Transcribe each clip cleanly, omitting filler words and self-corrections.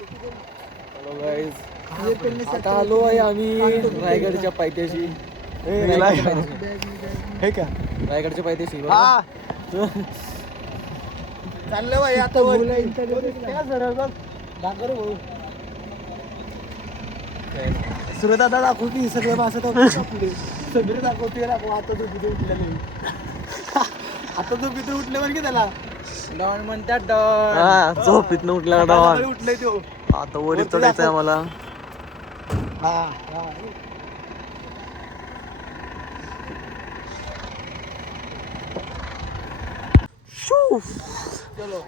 Hello guys, आता आलो आहे आम्ही रायगडच्या पायथ्याशी. हे का रायगडच्या पायथ्याशी चाललं बाई आता सूर्यदादा दाखवती सगळे माणसं सगळे दाखवते आता तो तिथे उठलेले आता तो तिथे उठले बरं की त्याला डॉन म्हणतात डॉन. झोपीतनं उठला डॉन. उठले तो आता वरी चढायचंय आम्हाला.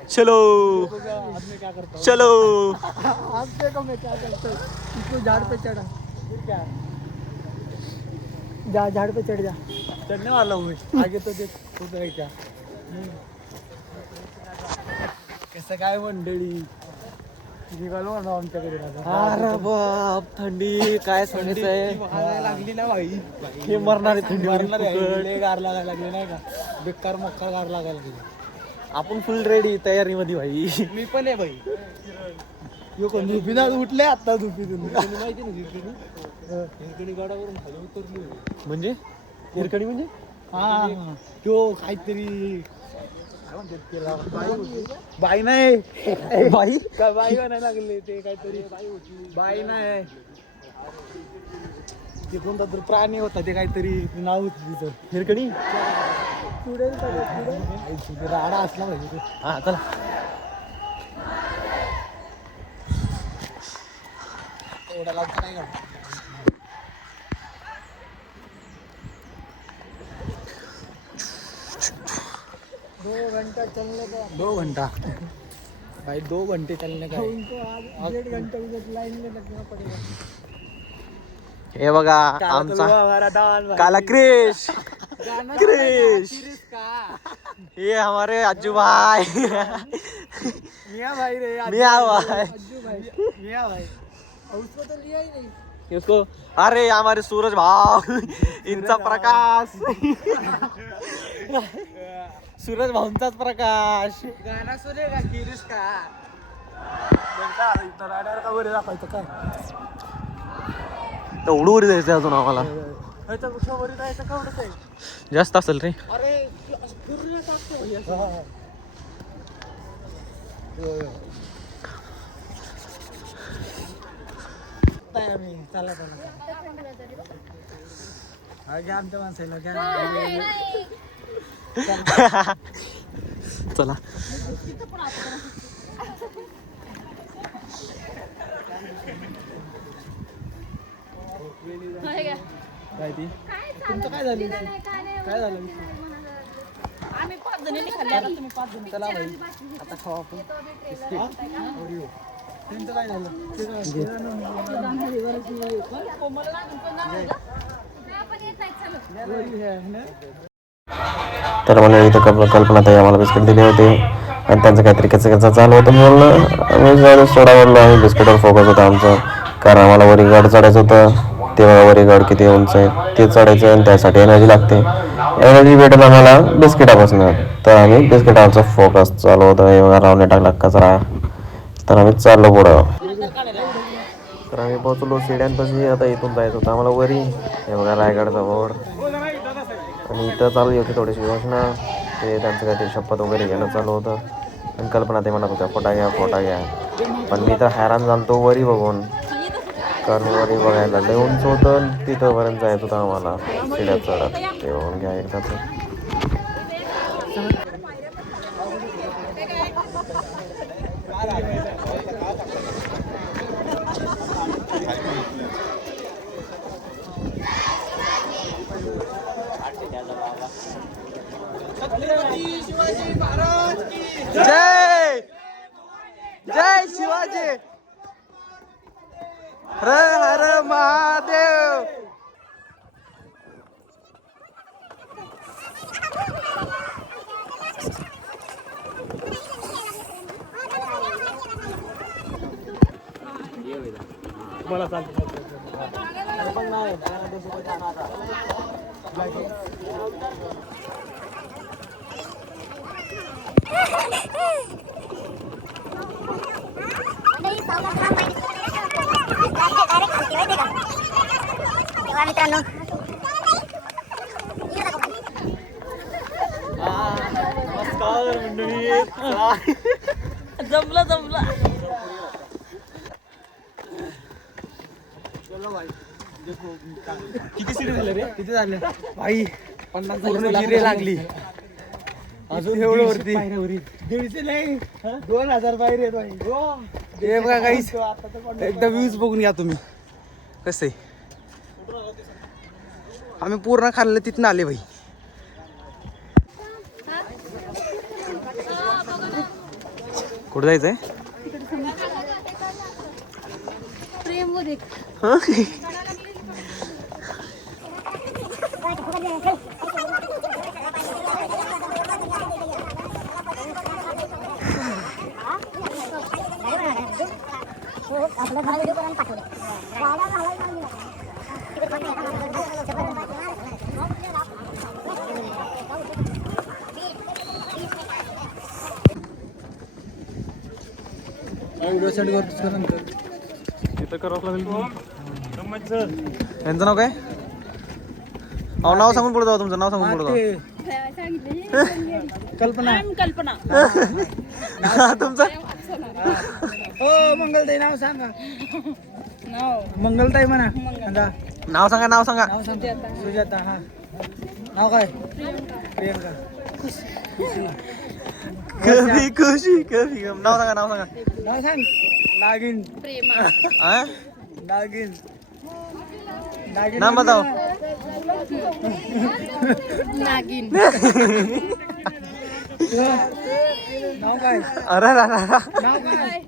चलो चलो. आप देखो मैं क्या करता हूँ. इसको झाड़ पे चढ़ा जा झाड़ पे चढ़ जा. चढ़ने वाला हूँ आगे तो देख खुद है क्या. कसं काय मंडळी निघालो ना आमच्याकडे. अरे बाप, थंडी काय सांगायचंय. लागली ना भाई. हे मरणारे थंडी लय गार लागायला लागली नाही का. बेकार मोकार गार लागायला लागली. आपण फुल रेडी तयारी मध्ये भाई. मी पण आहे भाई. यो कोण झोपीना उठले आता झोपीतून. माहिती ना हिरकणी गाडावरून खाली उतरली म्हणजे हिरकणी म्हणजे हा तो काहीतरी बाई नाही बाई का बाई नाही लागले ते काहीतरी बाई नाही ते कोणता तर प्राणी होता ते काहीतरी नाव होतं तिचं. हिरकणी राडा असला पाहिजे. हा चला. एवढा लागत नाही का. 2 घंटा चलने का. 2 घंटा भाई 2 घंटे चलने का. उनको आज 1.5 घंटा उधर लाइन में लगना पड़ेगा. हे बघा आमचा काला क्रिश. ये हमारे अज्जू भाई. मियाँ भाई रे. मियाँ भाई. अज्जू भाई मियाँ भाई. उसको तो लिया ही नहीं. उसको अरे हमारे सूरज भाव इनचा प्रकाश. सूरज भाऊंचाच प्रकाश. गाना सुनेगा किरीस का. राडार का वर दाखवायचं काय. एवढं वरी जायचं अजून आम्हाला. ह्याच्यापेक्षा वर जायचं केवढंच आहे. जास्त असेल रे. अरे पूर्ण टाकतो. आम्ही चला घ्या आमच्या माणसाला घ्या. चला काय ती तुमचं काय झालं. काय झालं आम्ही 5 जणांनी खाल्ले. आता तुम्ही 5 जण. चला भाई आता खाऊ आपण. त्यांचं काय झालं. तर मला इथं कल्पना ताई आम्हाला बिस्किट दिले होते आणि त्यांचं काहीतरी कच्चं चालू होतं. म्हणून आम्ही चढावरलो. आम्ही बिस्किटवर फोकस होता आमचं, कारण आम्हाला वरी गड चढायचं होतं. तेव्हा वरी गड किती उंच आहे ते चढायचं आणि त्यासाठी एनर्जी लागते. एनर्जी भेटेल आम्हाला बिस्किटापासून. तर आम्ही बिस्किटावरचा फोकस चालू होतं. हे बघा रावणे टाकला कचरा. तर आम्ही चाललो पुढं. तर आम्ही पोहोचलो शिड्यांपाशी. आता इथून जायचं होतं आम्हाला वरी. हे बघा रायगडचा बोर्ड. आणि इथं चालू होती थोडीशी योजना. ते त्यांचं काहीतरी शपथ वगैरे घेणं चालू होतं. आणि कल्पना ते म्हणत होत्या फोटा घ्या. पण मी तर हैराण झालतो वरी बघून, कारण वरी बघायला लय उंच होतं. तिथंपर्यंत जायचं होतं आम्हाला शिड्या चढत. ते बघून घ्या एकदाच. शिवाजी महाराज की जय जय शिवाजी. हर हर महादेव. मला चालतं पण नाही. मित्रांनो नमस्कार मंडळी. जमलं जमलं. किती सीट झाले रे? किती झाले भाई 50 पूर्ण झाले. जिरे लागली अजून एवढं वरती. 150 नाही 2000 पायरी आहेत भाई. हे बघा काहीच एकदा व्ह्यूज बघून घ्या तुम्ही कसं आहे. आम्ही पूर्ण खाल्लं तिथनं आले भाई. कुठं जायचंय यांचं नाव काय? अहो नाव सांगून पुढे जाऊ. तुमचं नाव सांगून पुढे जाऊ. कल्पना कल्पना. तुमचं हो मंगलताई नाव सांगा. मंगलताई म्हणा. नाव सांगा. नाव सांगा. सुजाता. हा नाव काय? प्रियंका. कभी खुशी कभी गम. नाव सांगा. नाव सांग. नागिन. प्रेमा. हा? नागिन. नाम बताओ. नागिन. नाव काय? अरे नाव काय?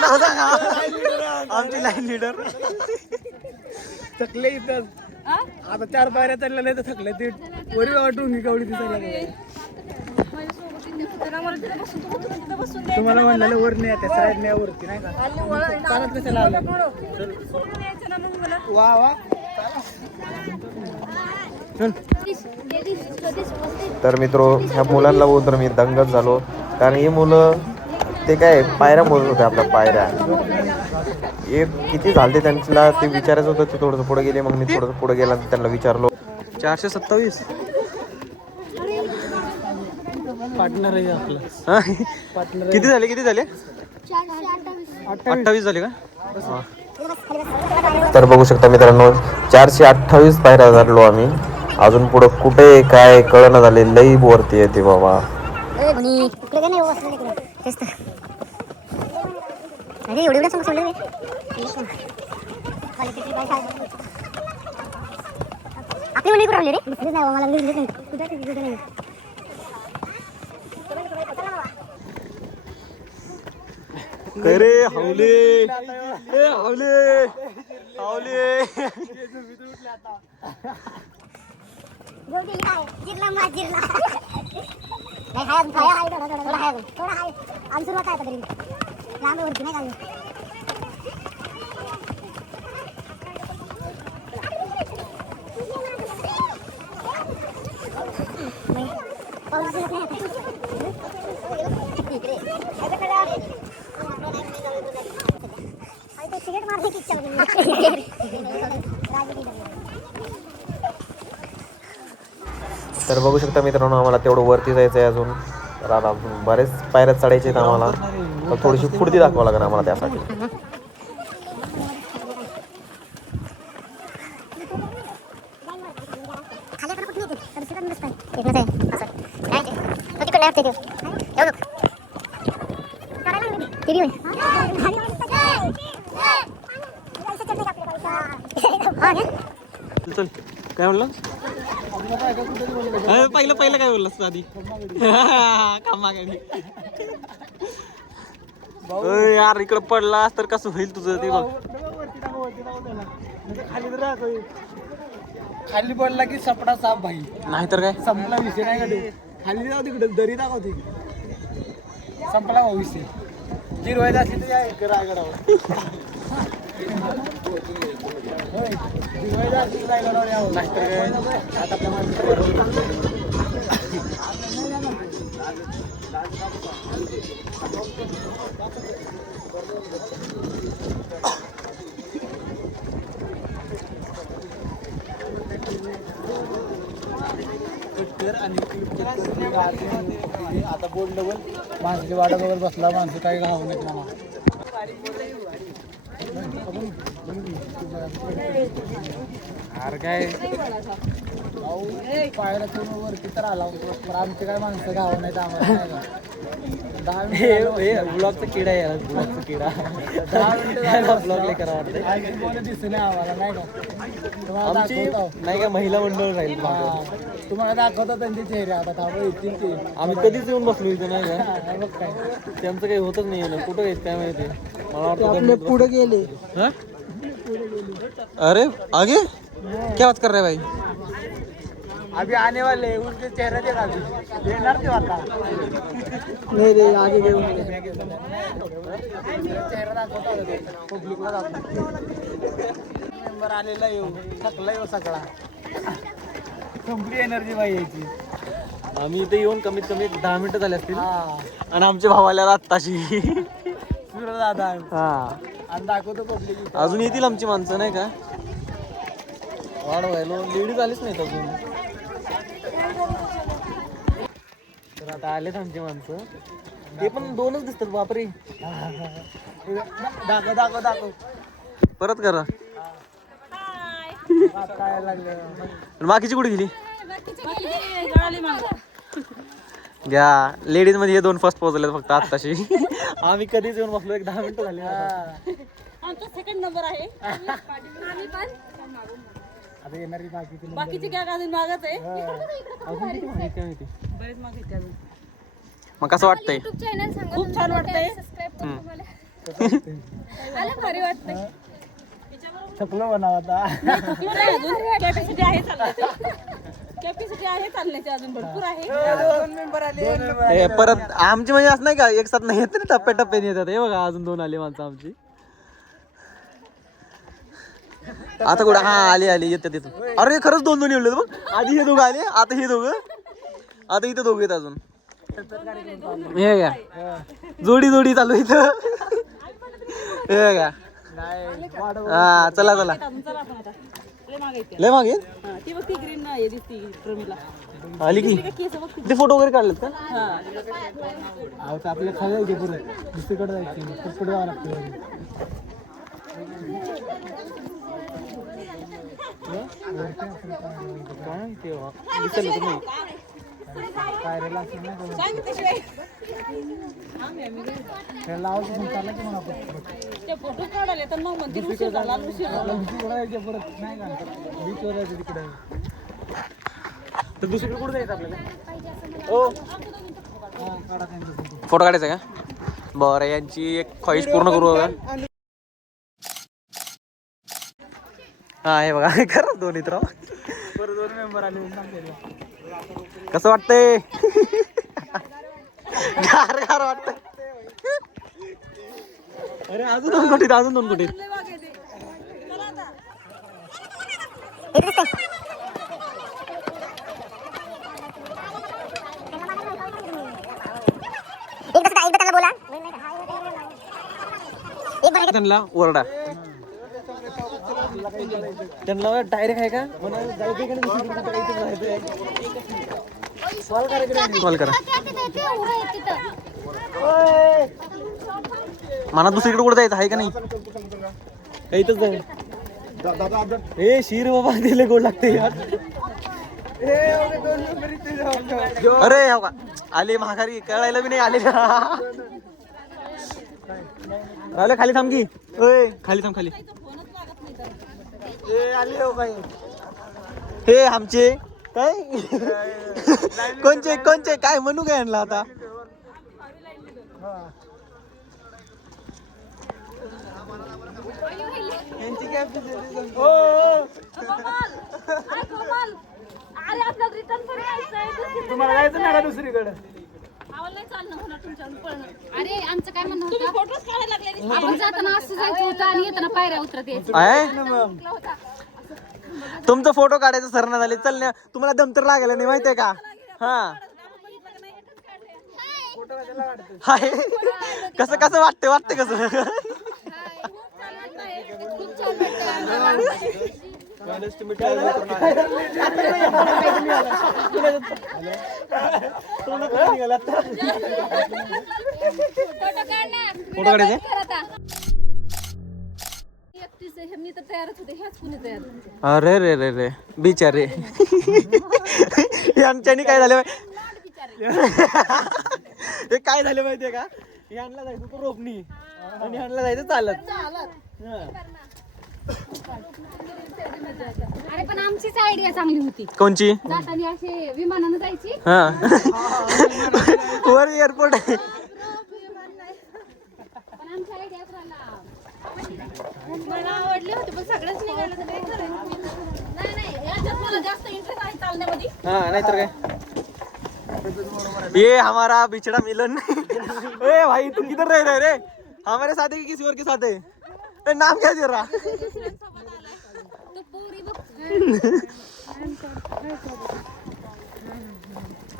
नाव सांगा. आमची लाईन लीडर. थकले इथं आता 4 पायऱ्या चढल्या नाही तर थकले. ते वरी वाटून कवडी दिसायला लागली. तुम्हाला म्हणलेलं वर नाही त्या साईड नाही वरती नाही का चालत कशाला आलं. वा वा तर मित्रो ह्या मुलांना बघून तर मी दंगच झालो. कारण ही मुलं ते काय पायऱ्या मोजत होते. आपल्या पायऱ्या एक किती झालते त्यांना ते विचारायचं होतं. ते थोडंसं पुढे गेले. मग मी थोडंसं पुढे गेला त्यांना विचारलो. 427 पार्टनर आहे आपलं. किती झाले 28 झाले का? तर बघू शकता मित्रांनो 428 पायऱ्या झालो आम्ही. अजून पुढे कुठे काय कळना झाले. लई वरती येते बाबा. अरे हावले तर बघू शकता मित्रांनो आम्हाला तेवढं वरती जायचं आहे अजून. तर आता बरेच पायऱ्या चढायचे आहेत आम्हाला. तर थोडीशी फुडती दाखवावं लागेल आम्हाला त्यासाठी. चल काय म्हणलं पहिलं काय बोललास आधी? यार इकडं पडलास तर कसं होईल तुझं ते बघ. खाली पडला की सपडा साप भाई. नाहीतर काय संपला विषय नाही का. खाली जाऊ तिकडे दरी दाखवते. संपला भाऊ विषय. जिरवायचा असेल तर या रायगडावर. जिरवायचा असेल रायगडावर यावं. नाहीतर काय आता आपल्या माणसं आता बोर्ड डबल माणसाची वाड्याबरोबर बसला माणसं काही घालून येत ना अरे काय पाहायला तुम्ही वरती तर आला पण आमचे काय माणसं गाव नाही आम्हाला नाही का 10 मिनिटं ब्लॉगचा किडा आहे ब्लॉगचा किडा 10 मिनिटं ब्लॉग लय करा वाटतं आणखी कोणी दिसत नाही आम्हाला नाही का तुम्हाला आमची दाखवतो नाही का महिला मंडळ राहील तुम्हाला दाखवतो त्यांचे चेहरे आता थांबा येतील ते आम्ही कधीच येऊन बसलो इथं नाही का हा, बघ काय त्यांचं काही होतच नाही ना कुठं येत काय माहिती मला वाटतं आपले पुढे गेले अरे आगे क्या बात कर रहे भाई अभी आने वाले उनके चेहरे देखा अभी येणार ते आता नाही रे आगे घेऊन चेहरा दाखवता पब्लिकला दाखवतो मेंबर आलेला येऊ थकला येऊ सगळा संपली एनर्जी बाई यायची आम्ही इथे येऊन कमीत कमी 10 मिनिटं झाले असतील हा आणि आमचे भाव आल्याला आत्ताशी सूर्य दादा हा आणि दाखवतो पब्लिक अजून येतील आमची माणसं नाही का वाढ व्हायला लेडीज आलीच नाहीत अजून तर आता आलेत आमची माणसं ते पण 2च दिसतात बापरे दाखव दाखव दाखव परत करा काय लागलं आणि बाकीची कुठे गेली गळाली मागं. घ्या लेडीज मध्ये हे 2 फर्स्ट पोहोचले फक्त आत्ताशी आम्ही कधीच येऊन बसलो 10 मिनिटं झाली आमचा सेकंड नंबर आहे आम्ही पण आता येणारी बाकीची बाकीचे काय अजून मागच आहे अजून किती माहिती काय माहिती बरेच मागे आहेत अजून. मग कसं वाटतंय चॅनल सांगा खूप छान वाटतंय आलं भारी वाटतंय थकलो बनाव आता थकलो नाही अजून कॅपॅसिटी आहे चालण्याची कॅपॅसिटी आहे चालण्याची अजून भरपूर आहे 2 मेंबर आले हे परत आमची म्हणजे असं नाही का एक साथ नाही येत ना टप्प्याटप्प्याने येतात हे बघा अजून 2 आली माणसं आमची आता कुठं हा आली येतात तिथून अरे खरंच 2 येऊन बघ आधी हे दोघं आले आता हे दोघं आता इथं दोघं आहेत अजून हे का जोडी जोडी चालू इथं हे का हा चला चला अजून चला आपण आता लय मागे आहेत त्या. लय मागे हा, ती बघ ती ग्रीन आहे दिसती प्रमिला आली की ती केस बघ ती. ते फोटो वगैरे काढलेत का हा आपल्या खाली जायचे पुढे दुसरीकडे जायचे पुढे जावं लागतं काय ते दिसलं तर नाही काय रेला असं नाही का? सांगितल्याशिवाय त्याला लावायचं पण चाललं की मग आपण ते फोटो काढायला तर मग म्हणते उशीर झाला उशीर झाला दुसरीकडे जायचं परत नाही का बीचवर जायचं तिकडे तर दुसरीकडे कुठे जायचं आपल्याला ओ हा काढा त्यांचं फोटो काढायचा का बरं यांची एक ख्वाहिश पूर्ण करू बघा हा हे बघा खरंच 2 इतर परत 2 मेंबर आले सांगते कसं वाटतंय गार गार वाटतंय अरे अजून 2 कोटीत अजून 2 कोटीत लय मागे आहे ते. चला आता एकदा त्याला बोला त्यांना ओरडा त्यांना डायरेक्ट आहे का म्हणा जायचं का नाही कॉल करा मला दुसरीकडे कुठे जायचं आहे का नाही काहीतच जाय हे शिर बाबा दिले गोड लागते यार अरे हो का आले महागारी कळायला बी नाही आले आले खाली थांब की ओय खाली थांब खाली आले हो बाई हे आमचे काय कोणचे कोणचे काय म्हणू काय आणला आता अरे आपल्याला रिटर्न पण यायचंय तुम्हाला जायचं ना का दुसरीकडे आवाज नाही चालणं होणार तुमच्याकडून पळणं अरे आमचं काय म्हणणं तुम्ही होतं फोटोच काढायला लागले आपण जाताना असं जायचं होतं आणि येताना पायऱ्या उतरत यायचं आहे तुमचा फोटो काढायचं सर झाले चल ना तुम्हाला दम तर लागेल नाही माहितीये का हा हाय कसं कसं वाटते कसं खूप छान वाटतंय आम्हाला. फोटो काढ ना. फोटो काढायचे? कर आता. एकटीच आहे. मी तर तयारच होते. ह्याच कुणी तयार होते. अरे रे रे रे बिचारे यांच्यानी काय झालं हे काय झालं माहितीये का ह्यांना जायचं तो रोपणी आणि ह्यांना जायचं चालत अरे पण आमचीच आयडिया चांगली होती. कोणची जाताना असे विमानानं जायची. हा वर एअरपोर्ट आहे पण आमची आयडिया मला आवडले होते पण सगळंच निघालं तर काय करायचं नाही याच्यात मला जास्त इंटरेस्ट आहे चालण्यामध्ये. हाँ नाहीतर काय ये हमारा बिछड़ा मिलन ए भाई तू किधर रह रहे रे हमारे साथ है कि किसी और के साथ है ए, नाम क्या तेरा तो पोरी बघ.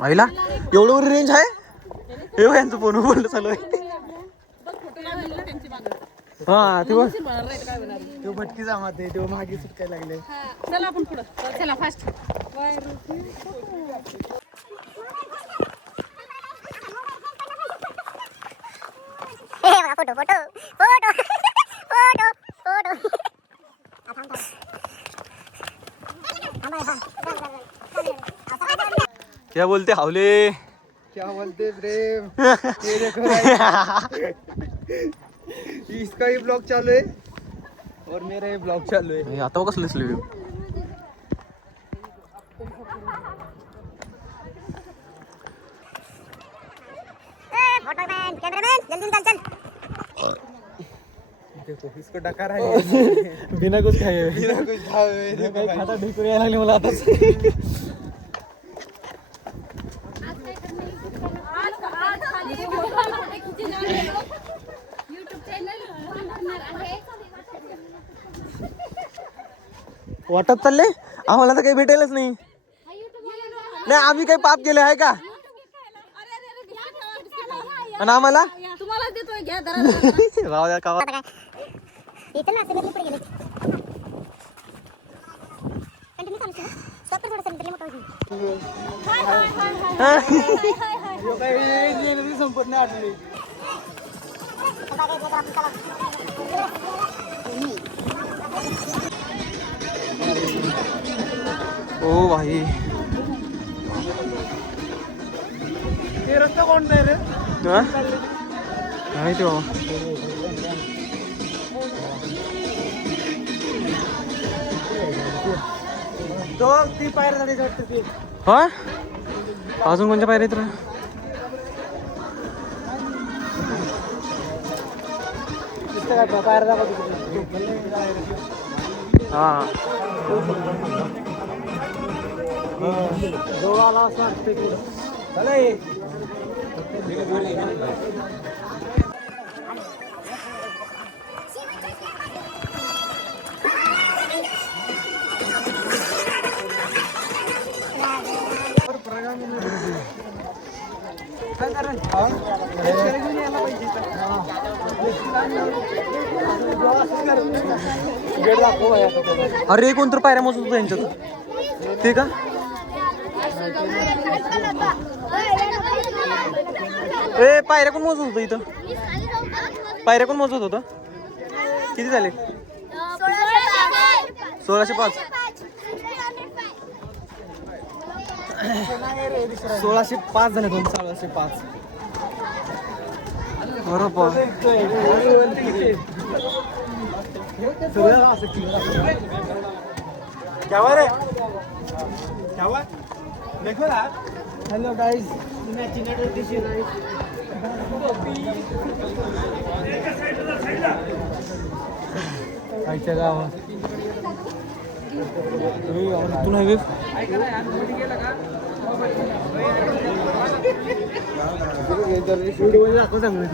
आईला एवढं वर रेंज आहे हे बघ यांचं फोन बोलणं चालू आहे हा ते बघ तो भटकी जमात आहे तो मागे सुटकायला लागले. चला आपण पुढं. चला fast. Photo photo photo photo photo क्या बोलते हावले क्या बोलते प्रेम ये देखो भाई, इसका ही ब्लॉग चालू है और मेरा ही ब्लॉग चालू है. आता कसलं दिसलं फोटोमैन कैमरामैन जल्दी निकाल चल. देखो इसको डकार है बिना कुछ खाए बिना कुछ खाए. देखो भाई. खाता ढेकूर यायला लागले मला आताच युट्यूब चॅनल बनवणार आहे. वाटत चालले आम्हाला तर काही भेटेलच नाही हा युट्यूब वाला नाही आम्ही काही पाप केले आहे का आणि आम्हाला तुम्हाला देतोय घ्या जरा. राव द्या का इथं ना सगळं पुढे गेले. कंटिन्यू चालू स्टॉप कर थोडंसं नंतर मोठं होईल. यो काही संपत नाही आठवली. ओ भाई ते रस्ता कोण नाही रे. हा? माहिती बाबा तो ती पायऱ्या झाडायची वाटतं ती. हा अजून कोणत्या पायऱ्या आहेत रे? दिसतं का तुला? पायऱ्या दाखवतो हा जोराला असं वाटतं पुढं. चला ये. अरे कोणतर पायऱ्या मोजत होतं यांच्यात ते का ए पायऱ्या कोण मोजत होतं इथं पायऱ्या कोण मोजत होतं किती झाले 1605 1605 झाले. 1605 बरोबर क्या हुआ रे? क्या हुआ? देखो ना. Hello guys, imagined this is life. आईच्या गावात तू नाही व्हिडिओ दाखव चांगलं.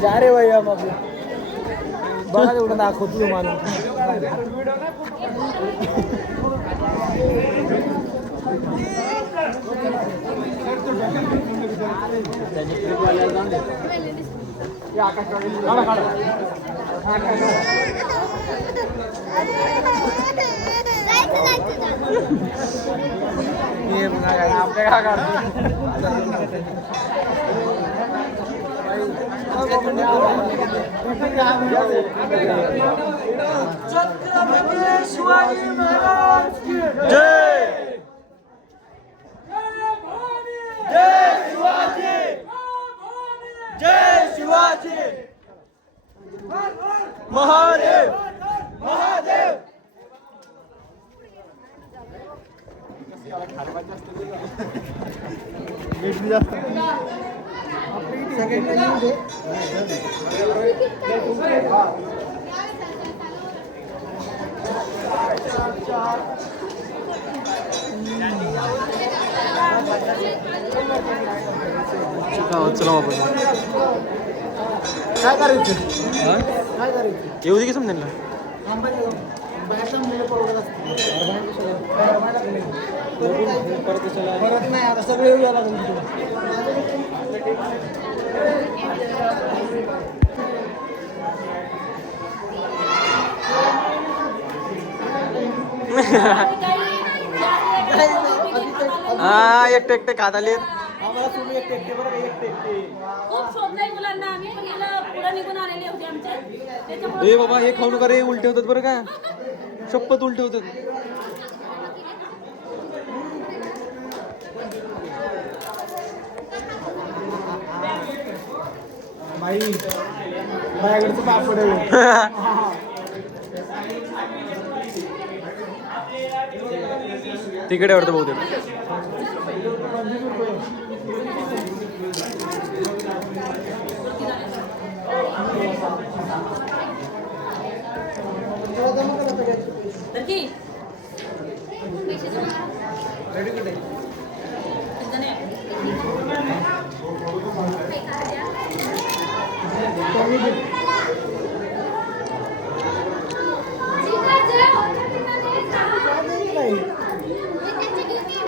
जा रे भैया मग बघा एवढं दाखवतो तुम्हाला आपल्या काय शिवाजी महाराज जय जय शिवाजी जय शिवाजी महादेव महादेव चला वापस काय करायचं हा? काय करायचं येऊ दे की समजेल ना परत नाही आता सगळे येऊ लागेल हा एकटे एकटे खात आले आम्हाला तुम्ही एकटे एकटे बरं का एकटे एकटे खूप शोधलंय मुलांना आम्ही पण मुलं पुढे निघून आलेले होते आमचे त्याच्यामुळे ए बाबा हे खाऊ नका रे उलटे होतात बरं का शपथ उलटे होतात बाई माझ्याकडचं पापड आहे तिकडे वाटतं बहुतेक तर की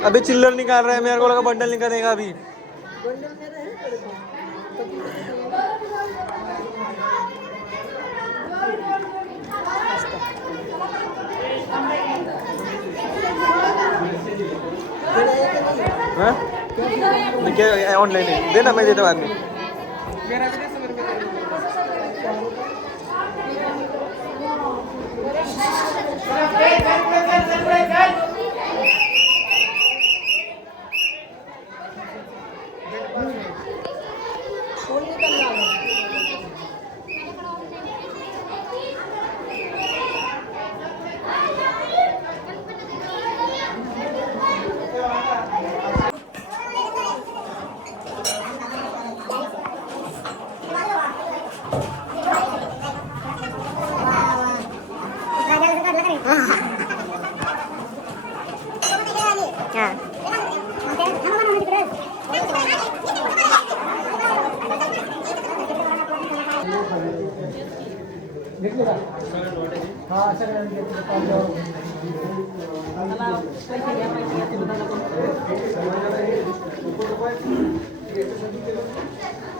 अभी चिल्लर निकाल रहा है मेरे को लगा बंडल निकाल देगा अभी क्या ऑनलाइन है देना मैं देता बाद में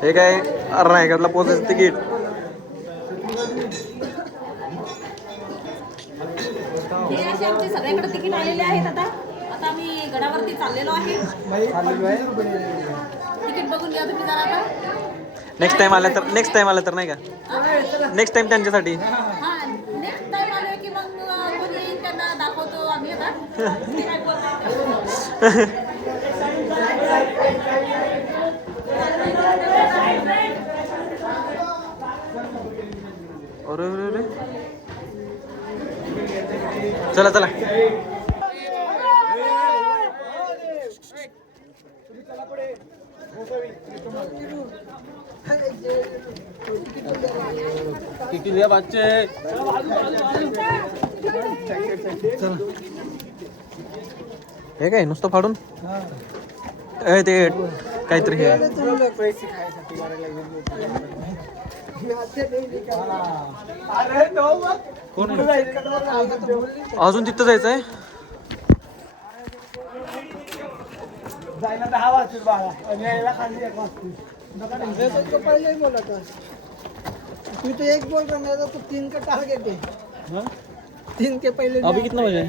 हे काय रायगडला पोहोचायचं तिकीट हे असे आमचे सगळ्याकडे तिकीट आलेले आहेत आता आता आम्ही गडावरती चाललेलो आहे तिकीट बघून घ्या तुम्ही जरा आता नेक्स्ट टाइम आलं तर नाही का नेक्स्ट टाइम त्यांच्यासाठी हा नेक्स्ट टाइम आलोय की मग कोणी येईल त्यांना दाखवतो आम्ही आता ते काय बोलतात. अरे अरे अरे चला चला तिकीट द्या बच्चे हे काय नुसतं फाडून ते काहीतरी हे आहे. पैसे खायसाठी करायला अरे तो बघ. कोण आहे? अजून तिथं जायचंय. जायला 10 वाजतील बाळा आणि यायला खाली 1 वाजतील. पहिले बोलत मी तो एक बोल रहा था तो 3 का टारगेट है 3 के पहिले अभी कितना बजे?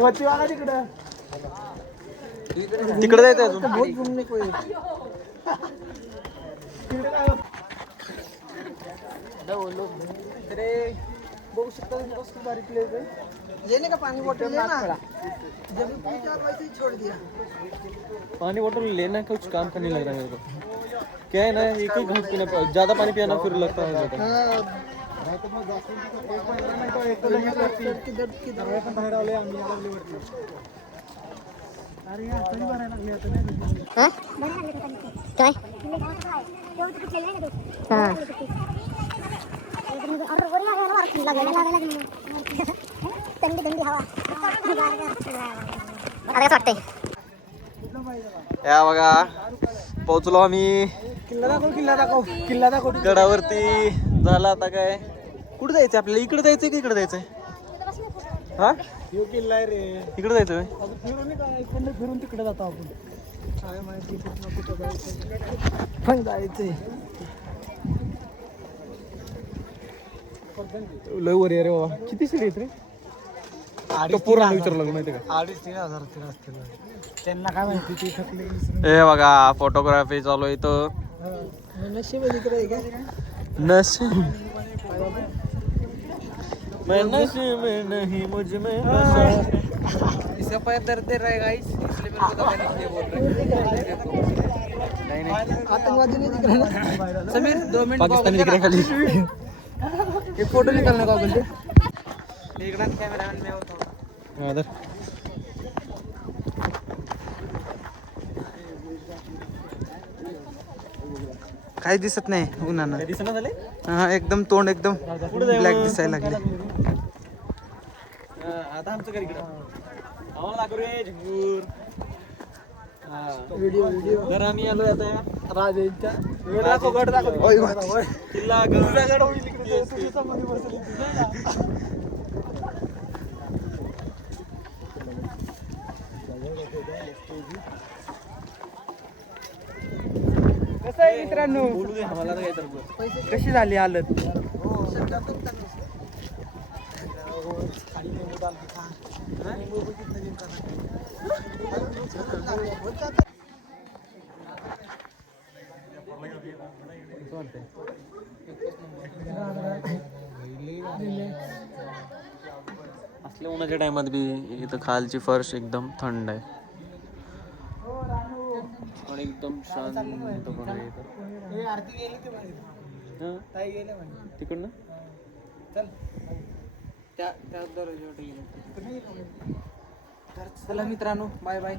वरती वागा तिकडं तिकडे जायचंय अजून. बहुत घूमने को बघू शकता मस्त बारीक प्लेस है लेने का पानी बोतल लेना जब भी पूछा वैसे ही छोड़ दिया पानी बोतल लेना कुछ काम का नहीं लग रहा है मेरे को. क्या है ना एक ही घूट पीना, ज्यादा पानी पिया ना फिर लगता है ज्यादा. काय हां थंडी हवा आता कसं वाटतंय या बघा पोहोचलो आम्ही किल्ला दाखव गडावरती. झालं आता काय, कुठे जायचंय आपल्याला? इकडे जायचंय की इकडे जायचंय? हा यो किल्ला आहे रे इकडे जायचंय. फिरून काय इकडनं फिरून तिकडे जातो आपण काय माहिती कुठं जायचं पण जायचंय लय वर रे बाबा. किती सीट आहेत रे? पूर्ण विचारलं लागलं माहिती का? 2,500-3,000 असतील त्यांना काय माहिती ती थकली. हे बघा फोटोग्राफी चालू आहे इथं. नशीब इकडे आहे का? नशीब मैं नशे में नहीं मुझ में नशा. इसका पैर दर्द दे रहा है गाइस इसलिए मेरे को दबा नहीं बोल रहे. नहीं आतंकवादी नहीं दिख रहा ना समीर 2 मिनट पाकिस्तानी दिख रहे खाली. एक फोटो निकालने का बोलते इकडे कॅमेरामॅन मी होतो. हा, धर. काही दिसत नाही उन्हानं. काय दिसेना झाले? हा एकदम तोंड एकदम ब्लॅक दिसायला लागले. आता आमचं घर इकडं. आम्हाला दाखव रे झंगूर. व्हिडिओ तर आम्ही आलो आता राजांच्या किल्ला गड होईल इकडे. कसं आहे मित्रांनो बोलू दे आम्हाला काय तर. कशी झाली हालत? असल्या उन्हाच्या टायमात बी इथं खालची फर्श एकदम थंड आहे आणि एकदम शांत पण आहे इथं. आरती गेली ते बाहेर. हा? ताई गेले म्हणे. तिकडनं चल त्या दरवाजावर गेले. चला मित्रांनो बाय बाय.